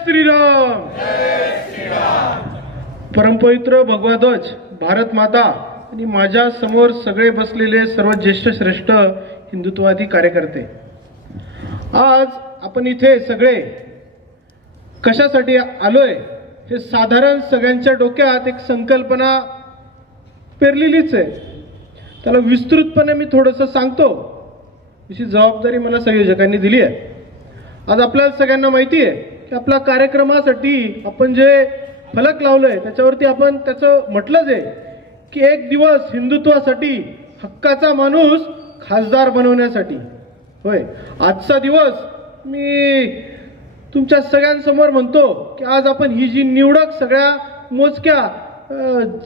श्रीराम। परमपवित्र भगवा ध्वज, भारत माता आणि माझ्या समोर सगळे बसलेले सर्व ज्येष्ठ श्रेष्ठ हिंदुत्ववादी कार्यकर्ते, आज आपण इथे सगळे कशासाठी आलोय हे साधारण सगळ्यांच्या डोक्यात एक संकल्पना पेरलेलीच आहे। त्याला विस्तृतपणे मी थोडंसं सांगतो। अशी जबाबदारी मला संयोजकांनी दिली आहे। आज आपल्याला सगळ्यांना माहिती आहे की आपल्या कार्यक्रमासाठी आपण जे फलक लावलंय त्याच्यावरती आपण त्याचं म्हटलंच आहे की एक दिवस हिंदुत्वासाठी हक्काचा माणूस खासदार बनवण्यासाठी। होय, आजचा दिवस मी तुमच्या सगळ्यांसमोर म्हणतो की आज आपण ही जी निवडक सगळ्या मोजक्या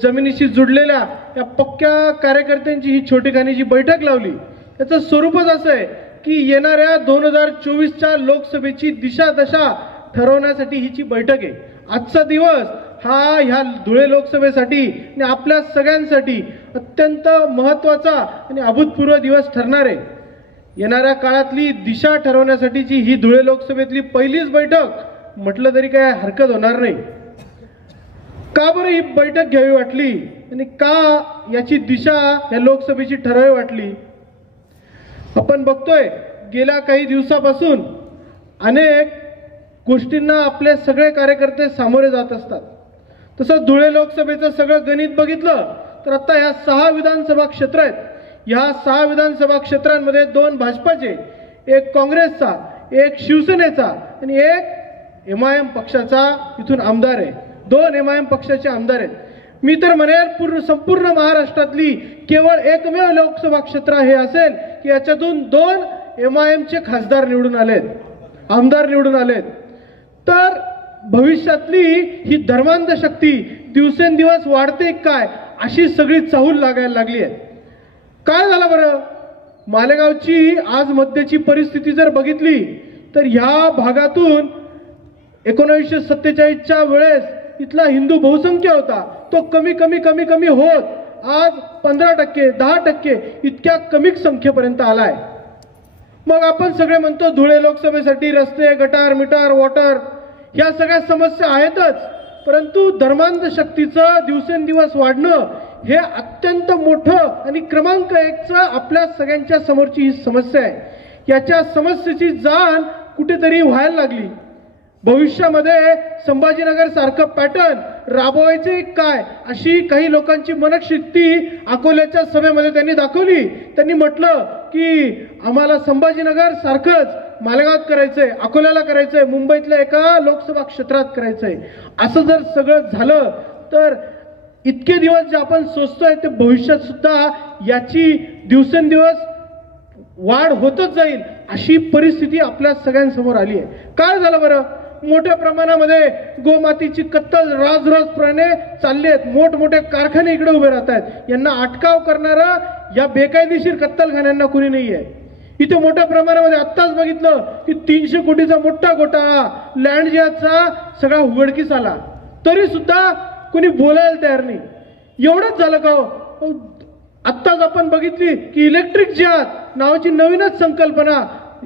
जमिनीशी जुडलेल्या या पक्क्या कार्यकर्त्यांची ही छोटीखानी जी बैठक लावली, त्याचं स्वरूपच असं आहे की येणाऱ्या 2024च्या लोकसभेची दिशा दशा ठरवण्यासाठी हिची बैठक आहे। आजचा दिवस हा ह्या धुळे लोकसभेसाठी आणि आपल्या सगळ्यांसाठी अत्यंत महत्त्वाचा आणि अभूतपूर्व दिवस ठरणार आहे। येणाऱ्या काळातली दिशा ठरवण्यासाठीची ही धुळे लोकसभेतली पहिलीच बैठक म्हटलं तरी काय हरकत होणार नाही। का बरं ही बैठक घ्यावी वाटली आणि का याची दिशा या लोकसभेची ठरवावी वाटली? आपण बघतोय गेल्या काही दिवसापासून अनेक गोष्टींना आपले सगळे कार्यकर्ते सामोरे जात असतात। तसं धुळे लोकसभेचं सगळं गणित बघितलं तर आता ह्या 6 विधानसभा क्षेत्र आहेत। ह्या 6 विधानसभा क्षेत्रांमध्ये 2 भाजपाचे, एक काँग्रेसचा, एक शिवसेनेचा आणि एक MIM पक्षाचा इथून आमदार आहे। 2 MIM पक्षाचे आमदार आहेत। मी तर म्हणेल संपूर्ण महाराष्ट्रातली केवळ एकमेव लोकसभा क्षेत्र हे असेल की याच्यातून 2 MIMचे खासदार निवडून आलेत, आमदार निवडून आलेत। तर भविष्यातली ही धर्मांध शक्ती दिवसेंदिवस वाढते काय अशी सगळी चाहूल लागायला लागली आहे। काय झालं बरं? मालेगावची आज मध्यची परिस्थिती जर बघितली तर ह्या भागातून 1947च्या वेळेस इथला हिंदू बहुसंख्य होता, तो कमी कमी कमी कमी होत आज 15%, 10% इतक्या कमी संख्येपर्यंत आलाय। मग आपण सगळे म्हणतो धुळे लोकसभेसाठी रस्ते, गटार, मीटर, वॉटर या सगळ्या समस्या आहेतच, परंतु धर्मांध शक्तीचं दिवसेंदिवस वाढणं हे अत्यंत मोठं आणि क्रमांक 1चं आपल्या सगळ्यांच्या समोरची ही समस्या आहे। याच्या समस्येची जाण कुठेतरी व्हायला लागली। भविष्यामध्ये संभाजीनगर सारखं पॅटर्न राबवायचे काय अशी काही लोकांची मनशक्ती अकोल्याच्या सभेमध्ये त्यांनी दाखवली। त्यांनी म्हटलं की आम्हाला संभाजीनगर सारखंच मालेगावात करायचंय, अकोल्याला करायचंय, मुंबईतल्या एका लोकसभा क्षेत्रात करायचंय। असं जर सगळं झालं तर इतके दिवस जे आपण सोचतोय ते भविष्यात सुद्धा याची दिवसेंदिवस वाढ होतच जाईल अशी परिस्थिती आपल्या सगळ्यांसमोर आली आहे। काय झालं बरं? मोठ्या प्रमाणामध्ये गोमातीची कत्तल राजरोसपणे चालली आहेत। मोठमोठे कारखाने इकडे उभे राहत आहेत। यांना अटकाव करणारा या बेकायदेशीर कत्तलखान्यांना कुणी नाहीये। इथे मोठ्या प्रमाणामध्ये आत्ताच बघितलं की 300 कोटीचा मोठा घोटाळा लँड जिहादचा सगळा उघडकीस आला, तरी सुद्धा कुणी बोलायला तयार नाही। एवढंच झालं का? आत्ताच आपण बघितली की इलेक्ट्रिक जिहाद नावाची नवीनच संकल्पना,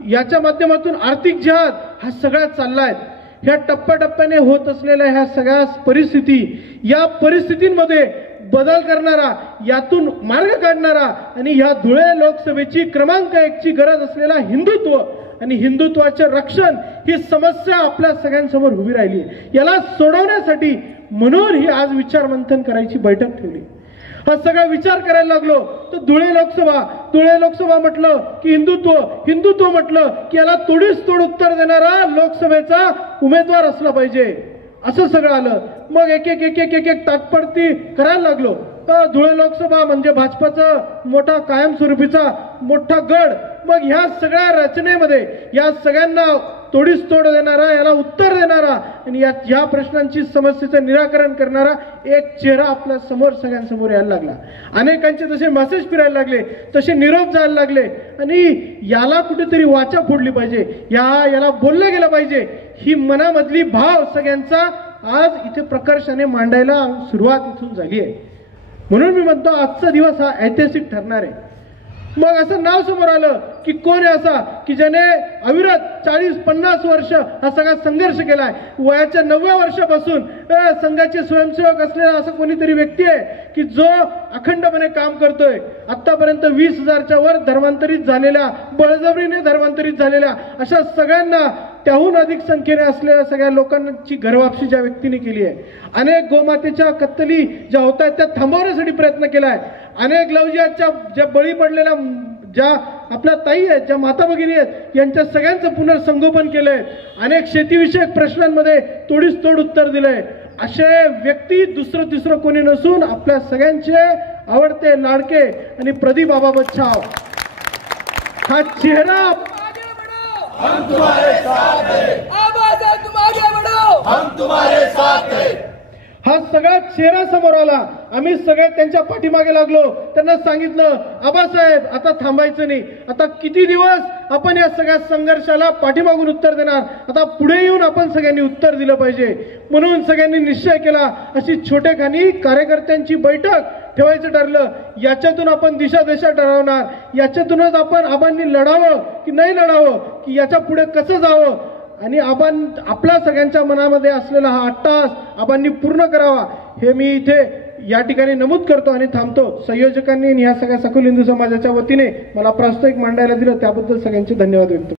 याच्या माध्यमातून आर्थिक जिहाद हा सगळा चाललाय। ह्या टप्प्याटप्प्याने होत असलेल्या ह्या सगळ्या परिस्थिती, या परिस्थितींमध्ये बदल करणारा, यातून मार्ग काढणारा आणि ह्या धुळे लोकसभेची क्रमांक 1ची गरज असलेला हिंदुत्व आणि हिंदुत्वाचे रक्षण ही समस्या आपल्या सगळ्यांसमोर उभी राहिली आहे। याला सोडवण्यासाठी म्हणून ही आज विचार मंथन करायची बैठक ठेवली। हा सगळा विचार करायला लागलो तर धुळे लोकसभा म्हटलं की हिंदुत्व म्हटलं की याला तोडीस तोड उत्तर देणारा लोकसभेचा उमेदवार असला पाहिजे, असं सगळं आलं। मग एक एक तात्पडती करायला लागलो। तर धुळे लोकसभा म्हणजे भाजपाचा मोठा कायमस्वरूपीचा मोठा गड। मग ह्या सगळ्या रचनेमध्ये या सगळ्यांना तोडीस तोड देणारा, याला उत्तर देणारा आणि या प्रश्नांची समस्येचं निराकरण करणारा एक चेहरा आपल्या समोर सगळ्यांसमोर यायला लागला। अनेकांचे जसे मेसेज फिरायला लागले, तसे निरोप जायला लागले आणि याला कुठेतरी वाचा फोडली पाहिजे, याला बोललं गेलं पाहिजे, ही मनामधली भाव सगळ्यांचा आज इथे प्रकर्षाने मांडायला सुरुवात इथून झाली आहे। म्हणून मी म्हणतो आजचा दिवस हा ऐतिहासिक ठरणार आहे। मग असं नाव समोर आलं की कोण आहे असा की ज्याने अविरत 40-50 वर्ष हा सगळा संघर्ष केलाय. वयाच्या 90व्या वर्षापासून संघाचे स्वयंसेवक असलेला असं कोणीतरी व्यक्ती आहे की जो अखंडपणे काम करतोय. आतापर्यंत 20,000च्या वर धर्मांतरित झालेल्या, बळजबरीने धर्मांतरित झालेल्या अशा सगळ्यांना, त्याहून अधिक संख्येने असलेल्या सगळ्या लोकांची घरवापसी ज्या व्यक्तीने केली आहे. अनेक गोमातेच्या कत्तली ज्या होत आहेत त्या थांबवण्यासाठी प्रयत्न केलाय. अनेक लवजियाच्या ज्या बळी पडलेल्या ज्या आपल्या ताई आहेत, ज्या माता भगिनी आहेत, यांच्या सगळ्यांचं पुनर्संगोपन केलंय. अनेक शेतीविषयक प्रश्नांमध्ये तोडीस तोड उत्तर दिलंय. असे व्यक्ती दुसरं तिसरं कोणी नसून आपल्या सगळ्यांचे आवडते लाडके आणि प्रदीप आबा बच्छाव हा चेहरा. हम तुम्हारे साथ हैं, आवाज तुम आगे बढ़ो, हम तुम्हारे साथ हैं. हा सगळा चेहरा समोर आला. आम्ही सगळे त्यांच्या पाठीमागे लागलो. त्यांना सांगितलं, आबासाहेब आता थांबायचं नाही. आता किती दिवस आपण या सगळ्या संघर्षाला पाठीमागून उत्तर देणार? आता पुढे येऊन आपण सगळ्यांनी उत्तर दिलं पाहिजे. म्हणून सगळ्यांनी निश्चय केला. अशी छोटेखानी कार्यकर्त्यांची बैठक ठेवायचं ठरलं. याच्यातून आपण दिशा ठरवणार. याच्यातूनच आपण आबांनी लढावं की नाही लढावं, की याच्या पुढे कसं जावं, आणि आपला सगळ्यांच्या मनामध्ये असलेला हा अट्टहास आबांनी पूर्ण करावा, हे मी इथे या ठिकाणी नमूद करतो आणि थांबतो. संयोजकांनी ह्या सगळ्या सखोल हिंदू समाजाच्या वतीने मला प्रास्ताविक मांडायला दिलं त्याबद्दल सगळ्यांचे धन्यवाद व्यक्त